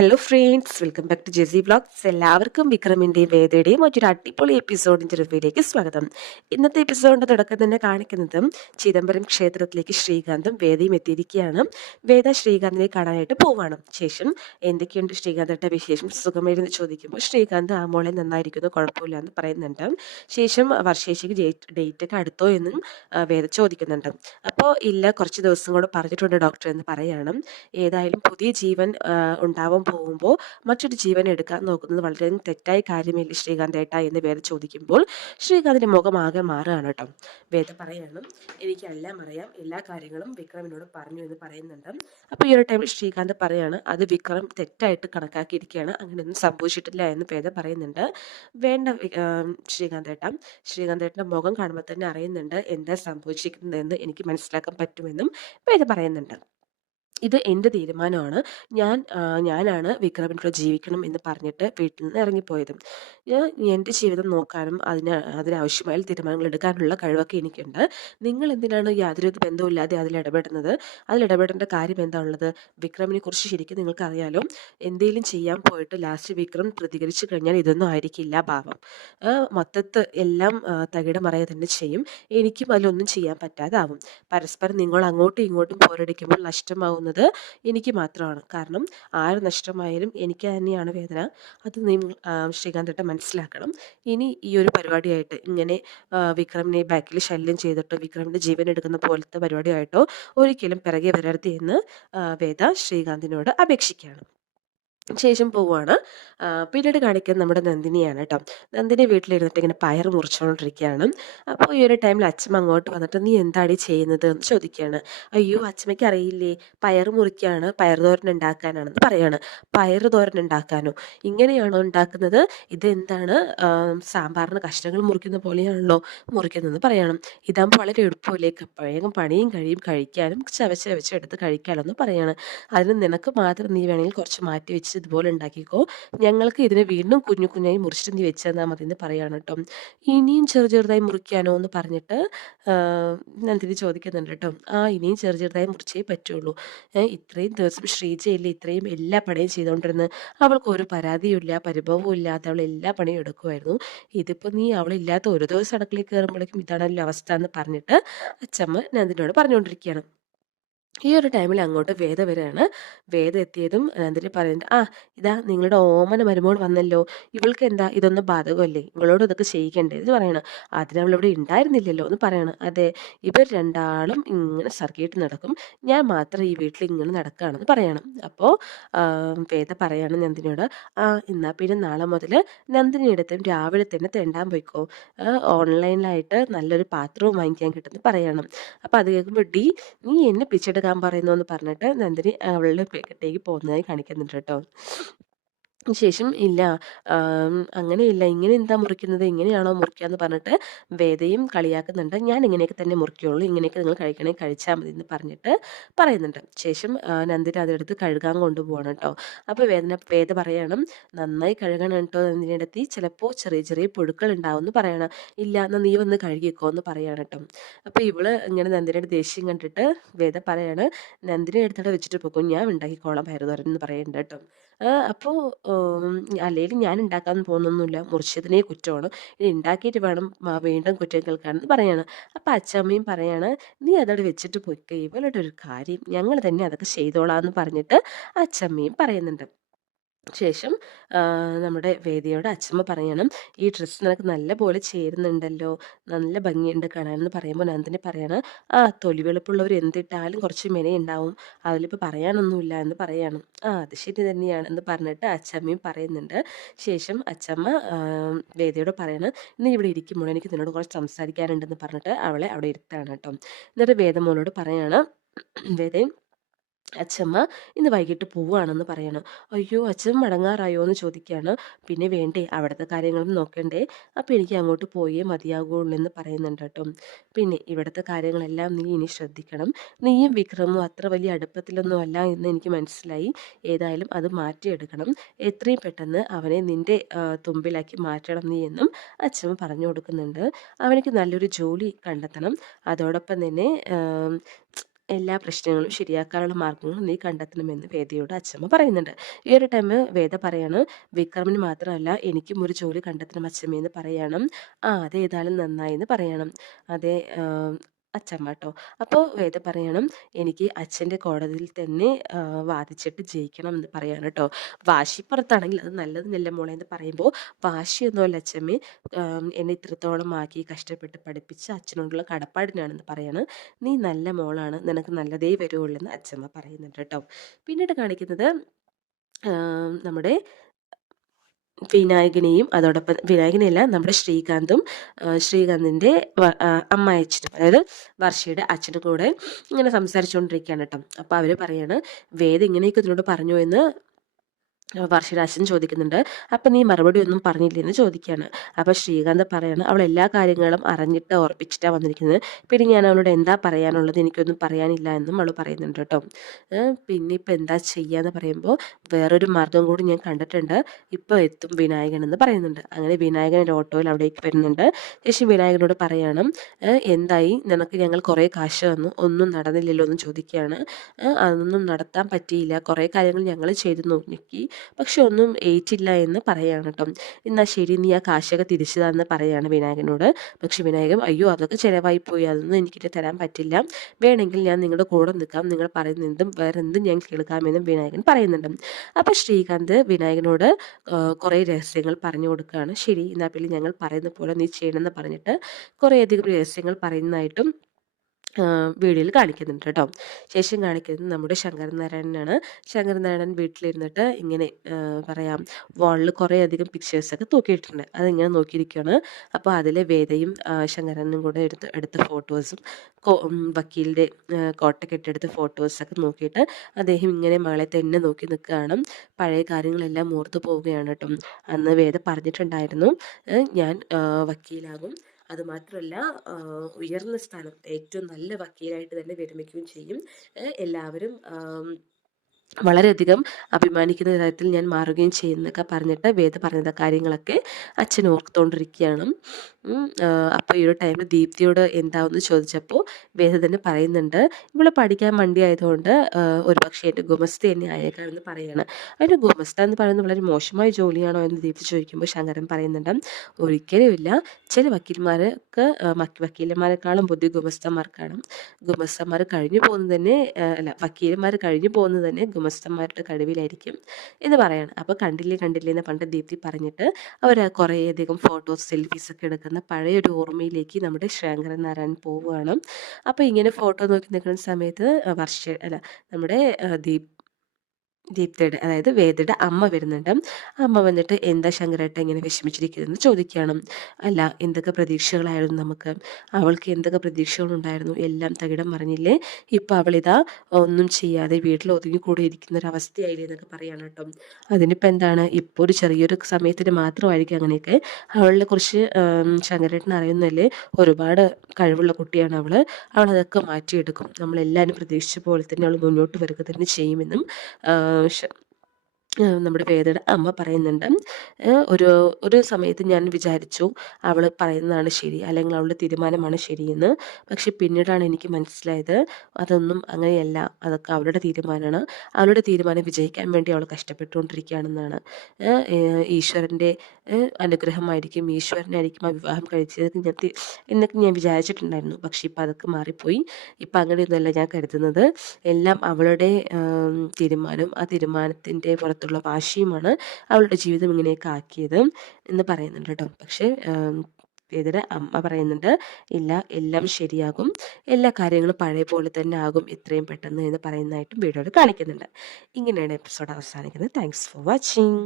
Hello friends welcome back to JC vlogs എല്ലാവർക്കും വിക്രമിന്റെയും വേദയുടെയും മറ്റൊരു അടിപൊളി എപ്പിസോഡിന്റെ റിവ്യൂയിലേക്ക് സ്വാഗതം. ഇന്നത്തെ എപ്പിസോഡിന്റെ തുടക്കം തന്നെ കാണിക്കുന്നതും ചിദംബരം ക്ഷേത്രത്തിലേക്ക് ശ്രീകാന്തും വേദയും എത്തിയിരിക്കുകയാണ്. വേദ ശ്രീകാന്തിനെ കാണാനായിട്ട് പോവാണ്. ശേഷം എന്തൊക്കെയുണ്ട് ശ്രീകാന്തിന്റെ വിശേഷം? സുഖമായിരുന്നു ചോദിക്കുമ്പോൾ ശ്രീകാന്ത് ആ മോളെ നന്നായിരിക്കുന്നു കുഴപ്പമില്ല എന്ന് പറയുന്നുണ്ട്. ശേഷം വർഷേശിക്ക് ഡേറ്റ് ഒക്കെ അടുത്തോ എന്നും വേദ ചോദിക്കുന്നുണ്ട്. അപ്പോൾ ഇല്ല കുറച്ച് ദിവസം കൂടെ പറഞ്ഞിട്ടുണ്ട് ഡോക്ടർ എന്ന് പറയണം. ഏതായാലും പുതിയ ജീവൻ ആ, ഉണ്ടാവാൻ പോകുമ്പോൾ മറ്റൊരു ജീവൻ എടുക്കാൻ നോക്കുന്നത് വളരെ തെറ്റായ കാര്യമില്ല ശ്രീകാന്ത് ഏട്ട എന്ന് വേദ ചോദിക്കുമ്പോൾ ശ്രീകാന്തിന്റെ മുഖം ആകെ മാറുകയാണ് കേട്ടോ. വേദ പറയണം എനിക്കെല്ലാം അറിയാം. എല്ലാ കാര്യങ്ങളും വിക്രമിനോട് പറഞ്ഞു എന്ന് പറയുന്നുണ്ട്. അപ്പോൾ ഈ ഒരു ടൈമിൽ ശ്രീകാന്ത് പറയാണ് അത് വിക്രം തെറ്റായിട്ട് കണക്കാക്കിയിരിക്കുകയാണ്. അങ്ങനെയൊന്നും സംഭവിച്ചിട്ടില്ല എന്ന് വേദ പറയുന്നുണ്ട്. വേണ്ട ശ്രീകാന്തേട്ട ആം, ശ്രീകാന്ത് ഏട്ട ശ്രീകാന്ത് ഏട്ടന്റെ മുഖം കാണുമ്പോൾ തന്നെ അറിയുന്നുണ്ട് എന്താ സംഭവിച്ചിരിക്കുന്നതെന്ന് എനിക്ക് മനസ്സിലാക്കാൻ പറ്റുമെന്നും വേദ പറയുന്നുണ്ട്. ഇത് എന്റെ തീരുമാനമാണ്. ഞാൻ ഞാനാണ് ഞാനാണ് വിക്രമിനോട് ജീവിക്കണം എന്ന് പറഞ്ഞിട്ട് വീട്ടിൽ നിന്ന് ഇറങ്ങിപ്പോയത്. എന്റെ ജീവിതം നോക്കാനും അതിന് അതിനാവശ്യമായ തീരുമാനങ്ങൾ എടുക്കാനുള്ള കഴിവൊക്കെ എനിക്കുണ്ട്. നിങ്ങൾ എന്തിനാണ് യാതൊരു ബന്ധവുമില്ലാതെ അതിൽ ഇടപെടുന്നത്? അതിൽ ഇടപെടേണ്ട കാര്യം എന്താണുള്ളത് വിക്രമിനെ കുറിച്ച് ശരിക്കും നിങ്ങൾക്ക് അറിയാലോ എന്തെങ്കിലും ചെയ്യാൻ പോയിട്ട് ലാസ്റ്റ് വിക്രം പ്രതികരിച്ചു കഴിഞ്ഞാൽ ഇതൊന്നും ആയിരിക്കില്ല ഭാവം മൊത്തത്ത് എല്ലാം തകിടം മറയ തന്നെ ചെയ്യും. എനിക്കും അതിലൊന്നും ചെയ്യാൻ പറ്റാതാവും. പരസ്പരം നിങ്ങൾ അങ്ങോട്ടും ഇങ്ങോട്ടും പോരടിക്കുമ്പോൾ നഷ്ടമാവുന്നത് എനിക്ക് മാത്രമാണ്. കാരണം ആര് നഷ്ടമായാലും എനിക്ക് തന്നെയാണ് വേദന. അത് നിങ്ങൾ ആ, ശ്രീകാന്ത് ഏട്ടൻ മനസ്സിലാക്കണം. ഇനി ഈ ഒരു പരിപാടിയായിട്ട് ഇങ്ങനെ വിക്രമിനെ ബാക്കിൽ ശല്യം ചെയ്തിട്ടോ വിക്രമിന്റെ ജീവൻ എടുക്കുന്ന പോലത്തെ പരിപാടിയായിട്ടോ ഒരിക്കലും പിറകെ വരരുത് എന്ന് വേദ ശ്രീകാന്തിനോട് അപേക്ഷിക്കുകയാണ്. ശേഷം പോവുകയാണ് പിന്നീട് കാണിക്കുന്നത് നമ്മുടെ നന്ദിനിയാണ് കേട്ടോ നന്ദിനി വീട്ടിലിരുന്നിട്ട് ഇങ്ങനെ പയർ മുറിച്ചുകൊണ്ടിരിക്കുകയാണ് അപ്പോൾ ഈ ഒരു ടൈമിൽ അച്ഛമ്മ അങ്ങോട്ട് വന്നിട്ട് നീ എന്താടി ചെയ്യുന്നത്? എന്ന് ചോദിക്കുകയാണ്. അയ്യോ അച്ഛമ്മയ്ക്ക് അറിയില്ലേ? പയർ മുറിക്കുകയാണ് പയർ തോരൻ ഉണ്ടാക്കാനാണെന്ന് പറയാണ്. പയർ തോരൻ ഉണ്ടാക്കാനോ? ഇങ്ങനെയാണോ ഉണ്ടാക്കുന്നത്? ഇതെന്താണ് സാമ്പാറിന് കഷ്ണങ്ങൾ മുറിക്കുന്ന പോലെയാണല്ലോ മുറിക്കുന്നതെന്ന് പറയണം. ഇതാകുമ്പോൾ വളരെ എളുപ്പമല്ലേ? വേഗം പണിയും കഴിയും കഴിക്കാനും ചവച്ച് ചവച്ചെടുത്ത് എന്ന് പറയാണ്. അതിന് നിനക്ക് മാത്രം നീ വേണമെങ്കിൽ കുറച്ച് മാറ്റി വെച്ച് ഇതുപോലെ ഉണ്ടാക്കിക്കോ. ഞങ്ങൾക്ക് ഇതിനെ വീണ്ടും കുഞ്ഞു കുഞ്ഞായി മുറിച്ചിട്ട് നീ വെച്ച് തന്നാൽ മതി എന്ന് പറയാണ് കേട്ടോ. ഇനിയും ചെറു ചെറുതായി മുറിക്കാനോ എന്ന് പറഞ്ഞിട്ട് നന്ദിനി ചോദിക്കുന്നുണ്ട് കേട്ടോ. ആ ഇനിയും ചെറു ചെറുതായി മുറിച്ചേ പറ്റുള്ളൂ. ഇത്രയും ദിവസം ശ്രീജയില്ല ഇത്രയും എല്ലാ പണിയും ചെയ്തുകൊണ്ടിരുന്നത് അവൾക്ക് ഒരു പരാതിയുമില്ല പരിഭവവും ഇല്ലാതെ അവൾ എല്ലാ പണിയും എടുക്കുമായിരുന്നു ഇതിപ്പോൾ നീ അവളില്ലാത്ത ഒരു ദിവസം അടുക്കളയിൽ കയറുമ്പോഴേക്കും ഇതാണല്ലോ അവസ്ഥ എന്ന് പറഞ്ഞിട്ട് അച്ചമ്മ നന്ദിനോട് പറഞ്ഞുകൊണ്ടിരിക്കുകയാണ്. ഈ ഒരു ടൈമിൽ അങ്ങോട്ട് വേദ വരികയാണ് വേദ എത്തിയതും അനന്തരി പറയുന്നത് ആ ഇതാ നിങ്ങളുടെ ഓമന മരുമോൾ വന്നല്ലോ. ഇവൾക്ക് എന്താ ഇതൊന്നും ബാധകമല്ലേ? ഇവളോട് ഇതൊക്കെ ചെയ്യിക്കണ്ടേ? എന്ന് പറയണം. അതിന് ഇവിടെ ഉണ്ടായിരുന്നില്ലല്ലോ? എന്ന് പറയണം. അതെ ഇവർ രണ്ടാളും ഇങ്ങനെ സർക്കിട്ട് നടക്കും. ഞാൻ മാത്രം ഈ വീട്ടിൽ ഇങ്ങനെ നടക്കുകയാണെന്ന് പറയണം. അപ്പോൾ വേദ പറയാണ് നന്ദിനിയോട് ആ എന്നാൽ പിന്നെ നാളെ മുതൽ നന്ദിനിയുടെ രാവിലെ തന്നെ തെണ്ടാൻ പോയിക്കോ. ഓൺലൈനിലായിട്ട് നല്ലൊരു പാത്രവും വാങ്ങിക്കാൻ കിട്ടുമെന്ന് പറയണം. അപ്പോൾ അത് കേൾക്കുമ്പോൾ ഡി നീ എന്നെ പിച്ചെടുക്കാൻ പറയുന്നു എന്ന് പറഞ്ഞിട്ട് നന്ദിനി അവളുടെ പെക്കട്ടേക്ക് പോകുന്നതായി കാണിക്കുന്നുണ്ട് കേട്ടോ. ശേഷം ഇല്ല. അങ്ങനെ അങ്ങനെയില്ല. ഇങ്ങനെ എന്താ മുറിക്കുന്നത്? ഇങ്ങനെയാണോ മുറിക്കുക എന്ന് പറഞ്ഞിട്ട് വേദയും കളിയാക്കുന്നുണ്ട്. ഞാൻ ഇങ്ങനെയൊക്കെ തന്നെ മുറിക്കുകയുള്ളൂ ഇങ്ങനെയൊക്കെ നിങ്ങൾ കഴിക്കണേ കഴിച്ചാൽ മതി എന്ന് പറഞ്ഞിട്ട് പറയുന്നുണ്ട്. ശേഷം ആ, നന്ദിനി അതെടുത്ത് കഴുകാൻ കൊണ്ടുപോകണം കേട്ടോ അപ്പോൾ വേദന വേദ പറയണം നന്നായി കഴുകണം കേട്ടോ നന്ദിനിയെടുത്തി ചിലപ്പോൾ ചെറിയ ചെറിയ പുഴുക്കൾ ഉണ്ടാവും എന്ന് പറയണം. ഇല്ല എന്നാൽ നീ വന്ന് കഴുകിക്കോ എന്ന് പറയാണ് കേട്ടോ അപ്പോൾ ഇവൾ ഇങ്ങനെ നന്ദിനിയുടെ ദേഷ്യം കണ്ടിട്ട് വേദ പറയാണ് നന്ദിനെ എടുത്തിട്ട് വെച്ചിട്ട് പോകും ഞാൻ ഉണ്ടാക്കിക്കോളാം പയറുതോരൻ എന്ന് പറയുന്നുണ്ട് കേട്ടോ അപ്പോൾ അല്ലെങ്കിൽ ഞാൻ ഉണ്ടാക്കാൻ പോകുന്നൊന്നുമില്ല മുറിച്ചതിനെ കുറ്റമാണ്. ഇനി ഉണ്ടാക്കിയിട്ട് വേണം വീണ്ടും കുറ്റം കേൾക്കാനെന്ന് പറയാണ്. അപ്പോൾ അച്ചമ്മയും പറയാണ് നീ അതവിടെ വെച്ചിട്ട് പോയിക്കോ. ഇവളുടെ ഒരു കാര്യം ഞങ്ങൾ തന്നെ അതൊക്കെ ചെയ്തോളാം എന്ന് പറഞ്ഞിട്ട് അച്ചമ്മയും പറയുന്നുണ്ട്. ശേഷം നമ്മുടെ വേദിയോട് അച്ഛമ്മ പറയണം ഈ ഡ്രസ്സ് നിനക്ക് നല്ല പോലെ ചേരുന്നുണ്ടല്ലോ നല്ല ഭംഗിയുണ്ട് കാണാനെന്ന് പറയുമ്പോൾ ഞാൻ നന്ദിനി പറയണം ആ തൊലി വെളുപ്പുള്ളവർ എന്തിട്ടാലും കുറച്ച് മെനയുണ്ടാവും അതിലിപ്പോൾ പറയാനൊന്നുമില്ല എന്ന് പറയണം. ആ അത് ശരി തന്നെയാണ് എന്ന് പറഞ്ഞിട്ട് അച്ചമ്മയും പറയുന്നുണ്ട്. ശേഷം അച്ചമ്മ വേദിയോട് പറയണം നീ ഇവിടെ ഇരിക്കുമ്പോൾ എനിക്ക് നിന്നോട് കുറച്ച് സംസാരിക്കാനുണ്ടെന്ന് പറഞ്ഞിട്ട് അവളെ അവിടെ ഇരുത്താണ് കേട്ടോ. എന്നിട്ട് വേദമോനോട് പറയാണ് വേദയും അച്ഛമ്മ ഇന്ന് വൈകിട്ട് പോവുകയാണെന്ന് പറയണം. അയ്യോ അച്ഛൻ മടങ്ങാറായോ എന്ന് ചോദിക്കുകയാണ് പിന്നെ വേണ്ടേ അവിടുത്തെ കാര്യങ്ങളും നോക്കണ്ടേ. അപ്പോൾ എനിക്ക് അങ്ങോട്ട് പോയേ മതിയാകുള്ളൂ എന്ന് പറയുന്നുണ്ട് കേട്ടോ. പിന്നെ ഇവിടുത്തെ കാര്യങ്ങളെല്ലാം നീ ഇനി ശ്രദ്ധിക്കണം. നീയും വിക്രമും അത്ര വലിയ അടുപ്പത്തിലൊന്നും അല്ല എന്ന് എനിക്ക് മനസ്സിലായി. ഏതായാലും അത് മാറ്റിയെടുക്കണം. എത്രയും പെട്ടെന്ന് അവനെ നിന്റെ തുമ്പിലാക്കി മാറ്റണം നീ എന്നും അച്ഛമ്മ പറഞ്ഞു കൊടുക്കുന്നുണ്ട് അവനിക്ക് നല്ലൊരു ജോലി കണ്ടെത്തണം. അതോടൊപ്പം തന്നെ എല്ലാ പ്രശ്നങ്ങളും ശരിയാക്കാനുള്ള മാർഗങ്ങൾ നീ കണ്ടെത്തണമെന്ന് വേദയോട് അച്ഛമ്മ പറയുന്നുണ്ട്. ഈ ഒരു ടൈം വേദ പറയാണ് വിക്രമിന് മാത്രമല്ല എനിക്കും ഒരു ജോലി കണ്ടെത്തണം അച്ഛമ്മയെന്ന് പറയണം. ആ അതേതായാലും നന്നായി എന്ന് പറയണം. അതെ അച്ഛമ്മ കേട്ടോ അപ്പോൾ വേദ പറയണം എനിക്ക് അച്ഛന്റെ കോടതിയിൽ തന്നെ വാദിച്ചിട്ട് ജയിക്കണം എന്ന് പറയാണ് കേട്ടോ വാശിപ്പുറത്താണെങ്കിൽ അത് നല്ലത് നല്ല മോളെ എന്ന് പറയുമ്പോൾ വാശിയൊന്നുമല്ല അച്ഛമ്മേ എന്നെ ഇത്രത്തോളം ആക്കി കഷ്ടപ്പെട്ട് പഠിപ്പിച്ച് അച്ഛനോടുള്ള കടപ്പാടിനാണെന്ന് പറയാണ്. നീ നല്ല മോളാണ് നിനക്ക് നല്ലതേ വരുള്ളൂ എന്ന് അച്ഛമ്മ പറയുന്നുണ്ട് കേട്ടോ പിന്നീട് കാണിക്കുന്നത് നമ്മുടെ വിനായകനെയും അതോടൊപ്പം വിനായകനെയല്ല നമ്മുടെ ശ്രീകാന്തും ശ്രീകാന്തിന്റെ അമ്മായച്ചനും അതായത് വർഷയുടെ അച്ഛനും കൂടെ ഇങ്ങനെ സംസാരിച്ചുകൊണ്ടിരിക്കുകയാണ് കേട്ടോ. അപ്പോൾ അവർ പറയാണ് വേദ ഇങ്ങനെയൊക്കെ ഇതിനോട് പറഞ്ഞു എന്ന് വർഷരാശൻ ചോദിക്കുന്നുണ്ട്. അപ്പം നീ മറുപടി ഒന്നും പറഞ്ഞില്ലെന്ന് ചോദിക്കുകയാണ് അപ്പൊ ശ്രീകാന്ത് പറയാണ് അവൾ എല്ലാ കാര്യങ്ങളും അറിഞ്ഞിട്ട് ഓർപ്പിച്ചിട്ടാണ് വന്നിരിക്കുന്നത്. പിന്നെ ഞാൻ അവളോട് എന്താ പറയാനുള്ളത് എനിക്കൊന്നും പറയാനില്ല എന്നും അവൾ പറയുന്നുണ്ട് കേട്ടോ. പിന്നെ ഇപ്പം എന്താ ചെയ്യാന്ന് പറയുമ്പോൾ വേറൊരു മാർഗം കൂടി ഞാൻ കണ്ടിട്ടുണ്ട്. ഇപ്പോൾ എത്തും വിനായകൻ എന്ന് പറയുന്നുണ്ട്. അങ്ങനെ വിനായകൻ ഒരു ഓട്ടോയിൽ അവിടേക്ക് വരുന്നുണ്ട്. ശേഷം വിനായകനോട് പറയണം എന്തായി? നിനക്ക് ഞങ്ങൾ കുറേ കാശ് വന്നു ഒന്നും നടന്നില്ലല്ലോ എന്ന് ചോദിക്കുകയാണ്. അതൊന്നും നടത്താൻ പറ്റിയില്ല. കുറേ കാര്യങ്ങൾ ഞങ്ങൾ ചെയ്തു നോക്കി. പക്ഷെ ഒന്നും ഏറ്റില്ല എന്ന് പറയാണ് കേട്ടോ. എന്നാൽ ശരി നീ ആ കാശൊക്കെ തിരിച്ചു തന്ന് പറയാണ് വിനായകനോട്. പക്ഷെ വിനായകൻ അയ്യോ അതൊക്കെ ചിലവായി പോയി അതൊന്നും എനിക്ക് തരാൻ പറ്റില്ല. വേണമെങ്കിൽ ഞാൻ നിങ്ങളുടെ കൂടെ നിൽക്കാം. നിങ്ങൾ പറയുന്ന എന്തും വേറെ എന്തും ഞാൻ കേൾക്കാമെന്നും വിനായകൻ പറയുന്നുണ്ട്. അപ്പോൾ ശ്രീകാന്ത് വിനായകനോട് കുറേ രഹസ്യങ്ങൾ പറഞ്ഞു കൊടുക്കുകയാണ്. ശരി എന്നാൽ പിന്നെ ഞങ്ങൾ പറയുന്ന പോലെ നീ ചെയ്യണമെന്ന് പറഞ്ഞിട്ട് കുറേയധികം രഹസ്യങ്ങൾ പറയുന്നതായിട്ടും വീഡിയോയിൽ കാണിക്കുന്നുണ്ട് കേട്ടോ. ശേഷം കാണിക്കുന്നത് നമ്മുടെ ശങ്കരനാരായണനാണ്. ശങ്കരനാരായണൻ വീട്ടിലിരുന്നിട്ട് ഇങ്ങനെ പറയാം വാളിൽ കുറേ അധികം പിക്ചേഴ്സൊക്കെ തൂക്കിയിട്ടുണ്ട്. അതിങ്ങനെ നോക്കിയിരിക്കുകയാണ് അപ്പോൾ അതിൽ വേദയും ശങ്കരനും കൂടെ എടുത്ത് എടുത്ത ഫോട്ടോസും വക്കീലിന്റെ കോട്ട കെട്ടെടുത്ത ഫോട്ടോസൊക്കെ നോക്കിയിട്ട് അദ്ദേഹം ഇങ്ങനെ മകളെ തന്നെ നോക്കി നിൽക്കുകയാണ്. പഴയ കാര്യങ്ങളെല്ലാം ഓർത്തു പോവുകയാണ് കേട്ടോ. അന്ന് വേദ പറഞ്ഞിട്ടുണ്ടായിരുന്നു ഞാൻ വക്കീലാകും. അതുമാത്രമല്ല ഉയർന്ന സ്ഥാനം ഏറ്റവും നല്ല വക്കീലായിട്ട് തന്നെ വിരമിക്കുകയും ചെയ്യും. എല്ലാവരും വളരെയധികം അഭിമാനിക്കുന്ന തരത്തിൽ ഞാൻ മാറുകയും ചെയ്യുന്നൊക്കെ പറഞ്ഞിട്ട് വേദ പറഞ്ഞ കാര്യങ്ങളൊക്കെ അച്ഛൻ ഓർത്തുകൊണ്ടിരിക്കുകയാണ്. അപ്പോൾ ഈ ഒരു ടൈമിൽ ദീപ്തിയോട് എന്താവെന്ന് ചോദിച്ചപ്പോൾ വേദ തന്നെ പറയുന്നുണ്ട് ഇവിടെ പഠിക്കാൻ വണ്ടി ആയതുകൊണ്ട് ഒരുപക്ഷെ എന്റെ ഗുമസ്ത തന്നെ ആയേക്കാണെന്ന് പറയുകയാണ് അതിന് ഗുമസ്ത എന്ന് പറയുന്നത് വളരെ മോശമായ ജോലിയാണോ എന്ന് ദീപ്തി ചോദിക്കുമ്പോൾ ശങ്കരൻ പറയുന്നുണ്ട് ഒരിക്കലുമില്ല ചില വക്കീൽമാർക്ക് വക്കീലന്മാരെക്കാളും ബുദ്ധി ഗുമസ്തന്മാർക്കാണ്. ഗുമസ്തന്മാർ കഴിഞ്ഞു പോകുന്നത് തന്നെ അല്ല വക്കീലന്മാർ കഴിഞ്ഞു പോകുന്നത് തന്നെ ഗുമസ്തന്മാരുടെ കഴിവിലായിരിക്കും എന്ന് പറയാണ്. അപ്പോൾ കണ്ടില്ലേ കണ്ടില്ലേ എന്ന് പണ്ട് ദീപ്തി പറഞ്ഞിട്ട് അവർ കുറേയധികം ഫോട്ടോസ് സെൽഫീസ് ഒക്കെ എടുക്കുന്ന പഴയൊരു ഓർമ്മയിലേക്ക് നമ്മുടെ ശങ്കരൻ നാരായണൻ പോവുകയാണ്. അപ്പോൾ ഇങ്ങനെ ഫോട്ടോ നോക്കി നിൽക്കുന്ന സമയത്ത് വർഷ അല്ല നമ്മുടെ ദീപ് ദീപ്തയുടെ അതായത് വേദയുടെ അമ്മ വരുന്നുണ്ട്. അമ്മ വന്നിട്ട് എന്താ ശങ്കരേട്ട ഇങ്ങനെ വിഷമിച്ചിരിക്കുന്നതെന്ന് ചോദിക്കണം അല്ല എന്തൊക്കെ പ്രതീക്ഷകളായിരുന്നു നമുക്ക്? അവൾക്ക് എന്തൊക്കെ പ്രതീക്ഷകളുണ്ടായിരുന്നു? എല്ലാം തകിടം പറഞ്ഞില്ലേ ഇപ്പം അവളിതാ ഒന്നും ചെയ്യാതെ വീട്ടിൽ ഒതുങ്ങിക്കൂടി ഇരിക്കുന്ന ഒരു അവസ്ഥയായില്ലേ എന്നൊക്കെ പറയാണ് കേട്ടോ. അതിനിപ്പോൾ എന്താണ്? ഇപ്പോൾ ഒരു ചെറിയൊരു സമയത്തിന് മാത്രമായിരിക്കും അങ്ങനെയൊക്കെ. അവളെ കുറിച്ച് ശങ്കരേട്ടൻ അറിയുന്നല്ലേ ഒരുപാട് കഴിവുള്ള കുട്ടിയാണ് അവൾ അവൾ അതൊക്കെ മാറ്റിയെടുക്കും. നമ്മളെല്ലാവരും പ്രതീക്ഷിച്ച പോലെ തന്നെ അവൾ മുന്നോട്ട് വരിക തന്നെ ചെയ്യുമെന്നും emotion നമ്മുടെ വേദയുടെ അമ്മ പറയുന്നുണ്ട് ഒരു ഒരു സമയത്ത് ഞാൻ വിചാരിച്ചു അവൾ പറയുന്നതാണ് ശരി അല്ലെങ്കിൽ അവളുടെ തീരുമാനമാണ് ശരിയെന്ന്. പക്ഷെ പിന്നീടാണ് എനിക്ക് മനസ്സിലായത് അതൊന്നും അങ്ങനെയല്ല അതൊക്കെ അവളുടെ തീരുമാനമാണ്. അവളുടെ തീരുമാനം വിജയിക്കാൻ വേണ്ടി അവൾ കഷ്ടപ്പെട്ടുകൊണ്ടിരിക്കുകയാണെന്നാണ്. ഈശ്വരന്റെ അനുഗ്രഹമായിരിക്കും ഈശ്വരനായിരിക്കും ആ വിവാഹം കഴിച്ചത് ഞാൻ എന്നൊക്കെ ഞാൻ വിചാരിച്ചിട്ടുണ്ടായിരുന്നു. പക്ഷെ ഇപ്പം അതൊക്കെ മാറിപ്പോയി. ഇപ്പം അങ്ങനെയൊന്നുമല്ല ഞാൻ കരുതുന്നത്. എല്ലാം അവളുടെ തീരുമാനം ആ തീരുമാനത്തിന്റെ പുറത്തുള്ള വാശിയുമാണ് അവളുടെ ജീവിതം ഇങ്ങനെയൊക്കെ ആക്കിയത് എന്ന് പറയുന്നുണ്ട് കേട്ടോ. പക്ഷേ വേദന അമ്മ പറയുന്നുണ്ട് ഇല്ല എല്ലാം ശരിയാകും. എല്ലാ കാര്യങ്ങളും പഴയ പോലെ തന്നെ ആകും എത്രയും പെട്ടെന്ന് എന്ന് പറയുന്നതായിട്ടും വീഡിയോയിൽ കാണിക്കുന്നുണ്ട്. ഇങ്ങനെയാണ് എപ്പിസോഡ് അവസാനിക്കുന്നത്. Thanks for watching